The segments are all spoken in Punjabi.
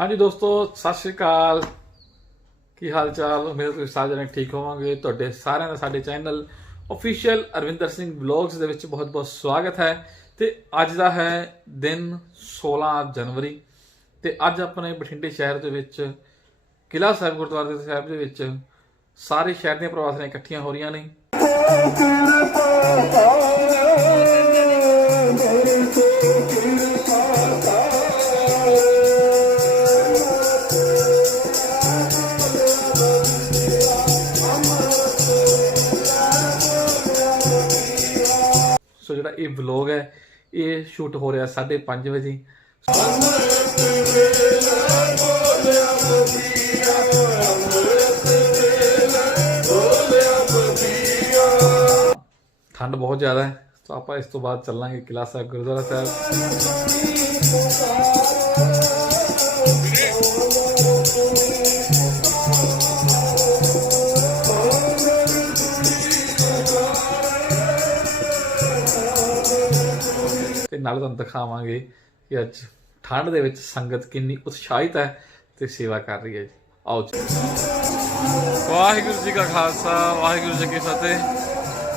ਹਾਂਜੀ ਦੋਸਤੋ, ਸਤਿ ਸ਼੍ਰੀ ਅਕਾਲ। ਕੀ ਹਾਲ ਚਾਲ ਉਮੀਦ ਤੁਸੀਂ ਸਾਰੇ ਜਣੇ ਠੀਕ ਹੋਵਾਂਗੇ। ਤੁਹਾਡੇ ਸਾਰਿਆਂ ਦਾ ਸਾਡੇ channel official Arvinder Singh vlogs ਦੇ ਵਿੱਚ ਬਹੁਤ-ਬਹੁਤ ਸਵਾਗਤ ਹੈ। ਤੇ ਅੱਜ ਦਾ ਹੈ ਦਿਨ 16 ਜਨਵਰੀ। ਤੇ ਅੱਜ ਆਪਣੇ ਬਠਿੰਡੇ ਸ਼ਹਿਰ ਦੇ ਵਿੱਚ ਕਿਲਾ ਸਾਹਿਬ ਗੁਰਦੁਆਰੇ ਸਾਹਿਬ ਦੇ ਵਿੱਚ ਸਾਰੇ ਸ਼ਹਿਰ ਦੀਆਂ ਪ੍ਰਵਾਸੀਆਂ ਇਕੱਠੀਆਂ ਹੋ ਰਹੀਆਂ ਨੇ। ਇਹ ਵਲੌਗ ਹੈ। ਇਹ ਸ਼ੂਟ ਹੋ ਰਿਹਾ 5:30 ਵਜੇ। ਠੰਡ ਬਹੁਤ ਜ਼ਿਆਦਾ ਹੈ। ਤਾਂ ਆਪਾਂ ਇਸ ਤੋਂ ਬਾਅਦ ਚੱਲਾਂਗੇ ਕਿਲਾ ਸਾਹਿਬ, ਗੁਰਦੁਆਰਾ ਸਾਹਿਬ। ਤੇ ਨਾਲ ਤੁਹਾਨੂੰ ਦਿਖਾਵਾਂਗੇ ਕਿ ਅੱਜ ਠੰਡ ਦੇ ਵਿੱਚ ਸੰਗਤ ਕਿੰਨੀ ਉਤਸ਼ਾਹਿਤ ਹੈ ਤੇ ਸੇਵਾ ਕਰ ਰਹੀ ਹੈ ਜੀ। ਆਓ ਜੀ। ਵਾਹਿਗੁਰੂ ਜੀ ਕਾ ਖਾਲਸਾ, ਵਾਹਿਗੁਰੂ ਜੀ ਕੀ ਫਤਿਹ।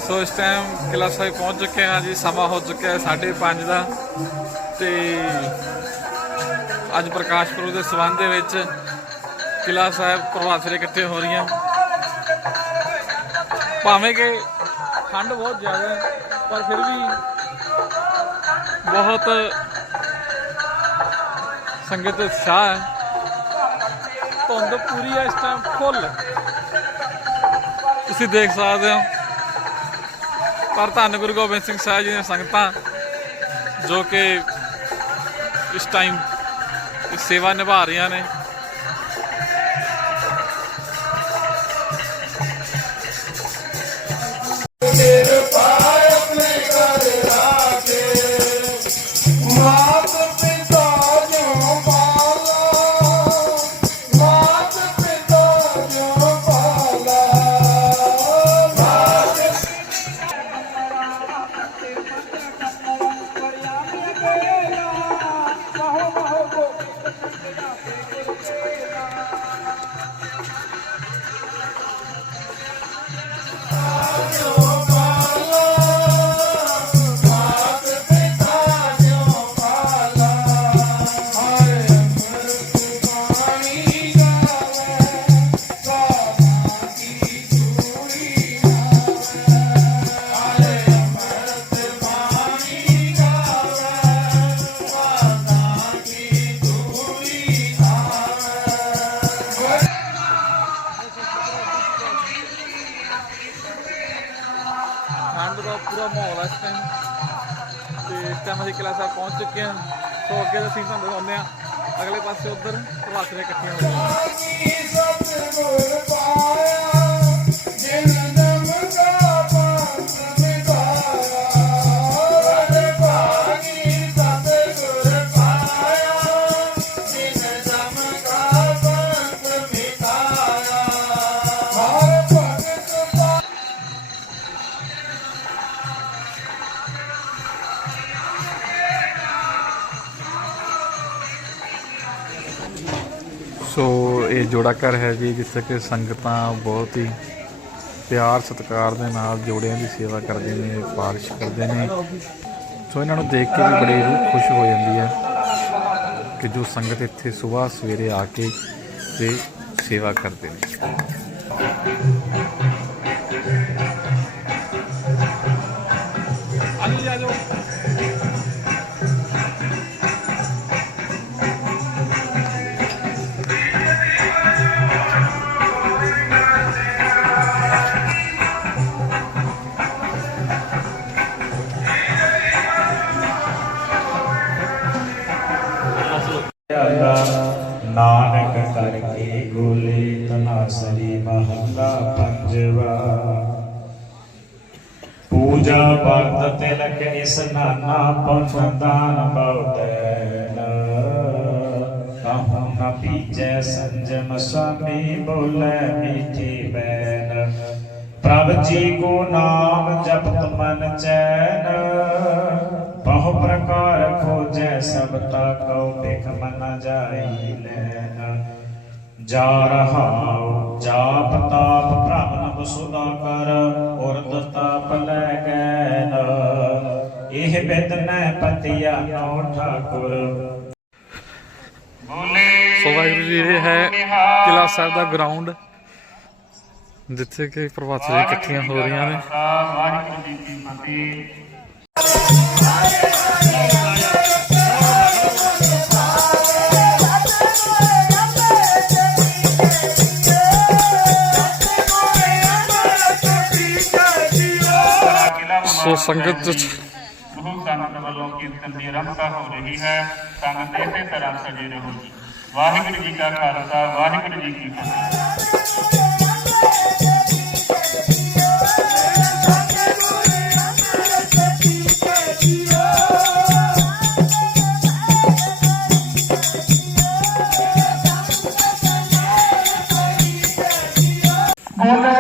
ਸੋ ਇਸ ਟਾਈਮ ਕਿਲਾ ਸਾਹਿਬ ਪਹੁੰਚ ਚੁੱਕੇ ਹਾਂ ਜੀ, ਸਮਾਂ ਹੋ ਚੁੱਕਿਆ ਹੈ 5:30 ਦਾ। ਤੇ ਅੱਜ ਪ੍ਰਕਾਸ਼ ਪੁਰਬ ਦੇ ਸਬੰਧ ਦੇ ਵਿੱਚ ਕਿਲਾ ਸਾਹਿਬ ਪ੍ਰਵਾਸੀ ਇਕੱਠੇ ਹੋ ਰਹੀਆਂ। ਭਾਵੇਂ ਕਿ ਠੰਡ ਬਹੁਤ ਜ਼ਿਆਦਾ ਹੈ, ਪਰ ਫਿਰ ਵੀ ਬਹੁਤ ਸੰਗਤ ਉਤਸ਼ਾਹ ਹੈ। ਧੁੰਦ ਪੂਰੀ ਹੈ ਇਸ ਟਾਈਮ ਫੁੱਲ ਤੁਸੀਂ ਦੇਖ ਸਕਦੇ ਹੋ। ਪਰ ਧੰਨ ਗੁਰੂ ਗੋਬਿੰਦ ਸਿੰਘ ਸਾਹਿਬ ਜੀ ਦੀਆਂ ਸੰਗਤਾਂ, ਜੋ ਕਿ ਇਸ ਟਾਈਮ ਇਸ ਸੇਵਾ ਨਿਭਾ ਰਹੀਆਂ ਨੇ। ਮਾਤ ਟਾਈਮ ਅਸੀਂ ਕਿਲਾ ਸਾਹਿਬ ਪਹੁੰਚ ਚੁੱਕੇ ਹਾਂ। ਸੋ ਅੱਗੇ ਦਾ ਸੀਨ ਤੁਹਾਨੂੰ ਦਿਖਾਉਂਦੇ ਹਾਂ। ਅਗਲੇ ਪਾਸੇ ਉਧਰ ਪ੍ਰਵਾਸੀਆਂ ਇਕੱਠੀਆਂ ਹੋ ਰਹੀਆਂ ਸੋ ਇਹ ਜੋੜਾ ਘਰ ਹੈ ਜੀ, ਜਿੱਥੇ ਕਿ ਸੰਗਤਾਂ ਬਹੁਤ ਹੀ ਪਿਆਰ, ਸਤਿਕਾਰ ਦੇ ਨਾਲ ਜੋੜਿਆਂ ਦੀ ਸੇਵਾ ਕਰਦੇ ਨੇ ਬਾਰਿਸ਼ ਕਰਦੇ ਨੇ। ਸੋ ਇਹਨਾਂ ਨੂੰ ਦੇਖ ਕੇ ਵੀ ਬੜੀ ਰੂਹ ਖੁਸ਼ ਹੋ ਜਾਂਦੀ ਹੈ ਕਿ ਜੋ ਸੰਗਤ ਇੱਥੇ ਸਵੇਰ ਸਵੇਰੇ ਆ ਕੇ ਤੇ ਸੇਵਾ ਕਰਦੇ ਨੇ। ਗੋਲੇ ਮਹੱਲਾ ਪੰਜਵਾ। ਪੂਜਾ ਵਰਤ ਤਿਲਕ ਇਸਨਾਨਾ ਪੁੰਨ ਦਾਨ ਬਉਟੈਨ ਨ ਪੀਜੈ ਸੰਜਮ ਸੁਆਮੀ ਬੋਲੇ ਮੀਠੀ ਬੈਨ। ਪ੍ਰਭ ਜੀ ਕੋ ਨਾਮ ਜਪਤ ਮਨ ਚੈਨ। ਬਹੁ ਪ੍ਰਕਾਰ ਖੋਜੈ ਸਭ ਤਾ ਕਉ ਬਿਖ ਮਨ ਜਾਈ ਲੈਨ। ਜਾ ਰਹਾਉ ਜਾਪ ਤਾਪ ਭ੍ਰਮਨ ਬਸੁਦਾ ਕਰ ਉਰਦ ਤਾਪ ਲੈ ਗੈਨ ਇਹ ਬਿਦ ਨੈ ਪਤਿਆ ਨੋ ਠਾਕੁਰ। ਸੋ ਵਾਹਿਗੁਰੂ ਜੀ ਇਹ ਹੈ ਕਿਲਾ ਸਾਹਿਬ ਦਾ ਗਰਾਊਂਡ ਜਿੱਥੇ ਕਿ ਫੇਰੀਆਂ ਇਕੱਠੀਆਂ ਹੋ ਰਹੀਆਂ ਨੇ। ਵਾਹਿਗੁਰੂ ਜੀ ਕੀ ਫਤਿਹ। ਸੰਗਤ ਚ ਬਹੁਤ ਸੰਗਤ ਵੱਲੋਂ ਕੀਰਤਨ ਦੀ ਆਰੰਭਤਾ ਹੋ ਰਹੀ ਹੈ ਸੰਗਤ ਇਸੇ ਤਰ੍ਹਾਂ ਸਜੇ ਰਹੋ ਜੀ ਵਾਹਿਗੁਰੂ ਜੀ ਕਾ ਖਾਲਸਾ ਵਾਹਿਗੁਰੂ ਜੀ ਕੀ ਫਤਿਹ ਬੋਲੇ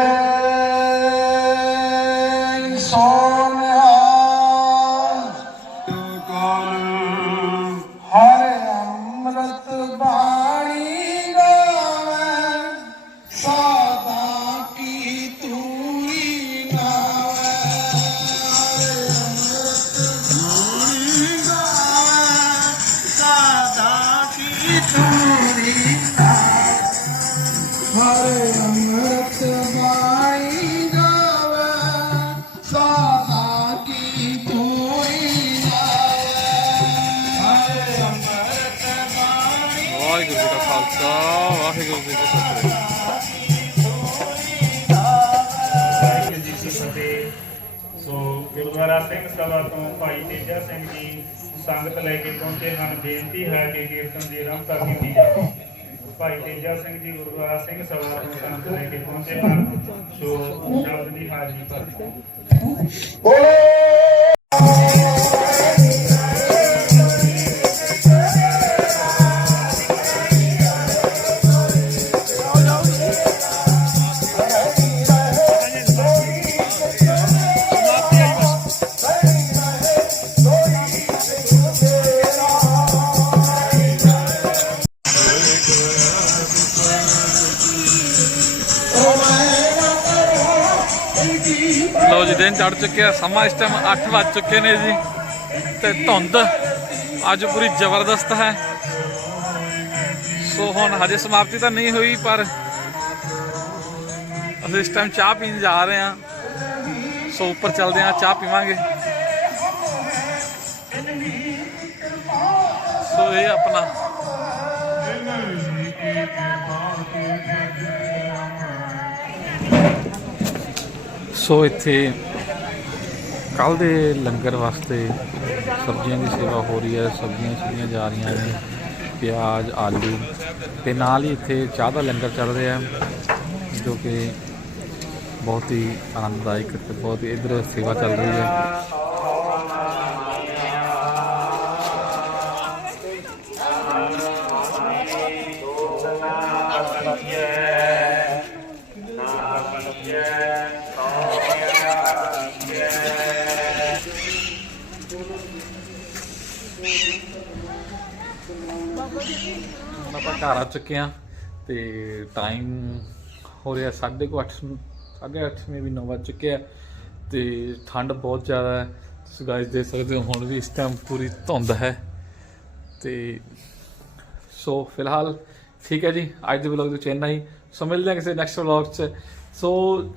ਵਾਹਿਗੁਰੂ ਜੀ ਕਾ ਖਾਲਸਾ ਵਾਹਿਗੁਰੂ ਜੀ ਕੀ ਫਤਿਹ ਸਿੰਘ ਸਭਾ ਤੋਂ ਭਾਈ ਤੇਜਾ ਸਿੰਘ ਜੀ ਸੰਗਤ ਲੈ ਕੇ ਪਹੁੰਚੇ ਹਨ। ਬੇਨਤੀ ਹੈ ਕਿ ਕੀਰਤਨ ਦੀ ਆਰੰਭਤਾ ਕੀਤੀ ਜਾਵੇ। ਭਾਈ ਤੇਜਾ ਸਿੰਘ ਜੀ ਗੁਰਦੁਆਰਾ ਸਿੰਘ ਸਭਾ ਤੋਂ ਸੰਗਤ ਲੈ ਕੇ ਪਹੁੰਚੇ ਹਨ। ਸੋ ਸ਼ਬਦ ਦੀ ਹਾਜ਼ਰੀ ਭਰਦੇ ਲਓ ਦਿਨ ਚੜ ਚੁੱਕਿਆ, ਸਮਾਂ ਇਸ ਟਾਈਮ 8 ਵੱਜ ਚੁੱਕੇ ਨੇ ਜੀ। ਤੇ ਧੁੰਦ ਅੱਜ ਪੂਰੀ ਜ਼ਬਰਦਸਤ ਹੈ। ਸੋ ਹੁਣ ਹਜੇ ਸਮਾਪਤੀ ਤਾਂ ਨਹੀਂ ਹੋਈ, ਪਰ ਅਸੀਂ ਇਸ ਟਾਈਮ ਚਾਹ ਪੀਣ ਜਾ ਰਹੇ ਹਾਂ। ਸੋ ਉੱਪਰ ਚੱਲਦੇ ਹਾਂ, ਚਾਹ ਪੀਵਾਂਗੇ। ਸੋ ਇਹ ਆਪਣਾ ਸੋ ਇੱਥੇ ਕੱਲ ਦੇ ਲੰਗਰ ਵਾਸਤੇ ਸਬਜ਼ੀਆਂ ਦੀ ਸੇਵਾ ਹੋ ਰਹੀ ਹੈ, ਸਬਜ਼ੀਆਂ ਛੀਆਂ ਜਾ ਰਹੀਆਂ ਨੇ, ਪਿਆਜ਼, ਆਲੂ ਤੇ ਨਾਲ ਹੀ ਇੱਥੇ ਚਾਹ ਦਾ ਲੰਗਰ ਚੱਲ ਰਿਹਾ ਜੋ ਕਿ ਬਹੁਤ ਹੀ ਆਨੰਦਦਾਇਕ ਤੇ ਬਹੁਤ ਹੀ ਇਧਰ ਸੇਵਾ ਚੱਲ ਰਹੀ ਹੈ। ਹੁਣ ਆਪਾਂ ਘਰ ਆ ਚੁੱਕੇ ਆ ਤੇ ਟਾਈਮ ਹੋ ਰਿਹਾ 8:30 8:30 ਮੇ ਵੀ 9 ਵੱਜ ਚੁੱਕੇ ਆ ਤੇ ਠੰਡ ਬਹੁਤ ਜ਼ਿਆਦਾ ਹੈ। ਤੁਸੀਂ ਗਾਇਸ ਦੇਖ ਸਕਦੇ ਹੋ ਹੁਣ ਵੀ ਇਸ ਟਾਈਮ ਪੂਰੀ ਧੁੰਦ ਹੈ। ਤੇ ਸੋ ਫਿਲਹਾਲ ਠੀਕ ਹੈ ਜੀ, ਅੱਜ ਦੇ ਵਲੌਗ ਦੇ ਇੰਨਾ ਹੀ। ਸੋ ਮਿਲਦੇ ਹਾਂ ਕਿਸੇ ਨੈਕਸਟ ਵਲੌਗ 'ਚ। ਸੋ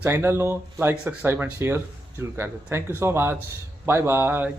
ਚੈਨਲ ਨੂੰ ਲਾਈਕ ਸਬਸਕ੍ਰਾਈਬ ਐਂਡ ਸ਼ੇਅਰ ਜ਼ਰੂਰ ਕਰ ਦਿਓ। Thank you so much bye bye